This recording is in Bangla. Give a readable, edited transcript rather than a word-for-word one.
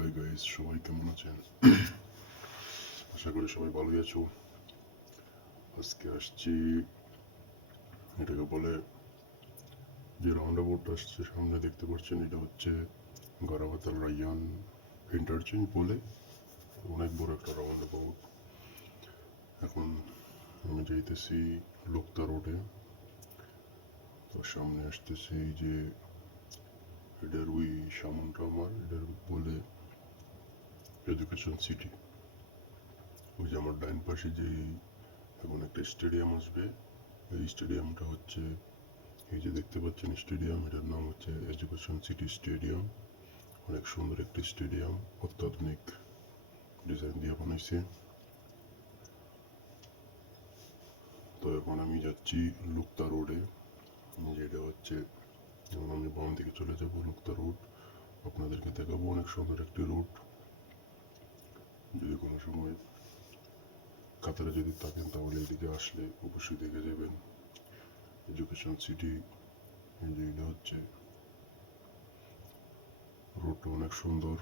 হাই গাইস, সবাই কেমন আছেন? আশা করি সবাই ভালোই আছো। আজকে আসছি, এটাকে বলে যে রাউন্ড অ্যাবাউট আসছে সামনে দেখতে পাচ্ছেন, এটা হচ্ছে গারাবাতাল রাইয়ান ইন্টারচেঞ্জ বলে অনেক বড় একটা রাউন্ড অ্যাবাউট। এখন আমি যাইতেছি লোকতা রোডে। তার সামনে আসতেছে এই যে এটার ওই সামনটা আমার এটার বলে এডুকেশন সিটি। ওই যে আমার ডাইন পাশে যে এখন একটা স্টেডিয়াম আসবে, এই স্টেডিয়ামটা হচ্ছে এই যে দেখতে পাচ্ছেন স্টেডিয়াম, এটার নাম হচ্ছে এডুকেশন সিটি স্টেডিয়াম। অনেক সুন্দর একটি স্টেডিয়াম, অত্যাধুনিক ডিজাইন দিয়ে বানাইছে। তো এখন আমি যাচ্ছি লুকতা রোডে, যেটা হচ্ছে এখন আমি বাম দিকে চলে যাব লুকতা রোড। আপনাদেরকে দেখাবো অনেক সুন্দর একটি রোড। যদি কোনো সময় কাতারে যদি থাকেন তাহলে এদিকে আসলে অবশ্যই দেখে যাবেন এডুকেশন সিটি। এই যে এটা হচ্ছে রোডটা অনেক সুন্দর।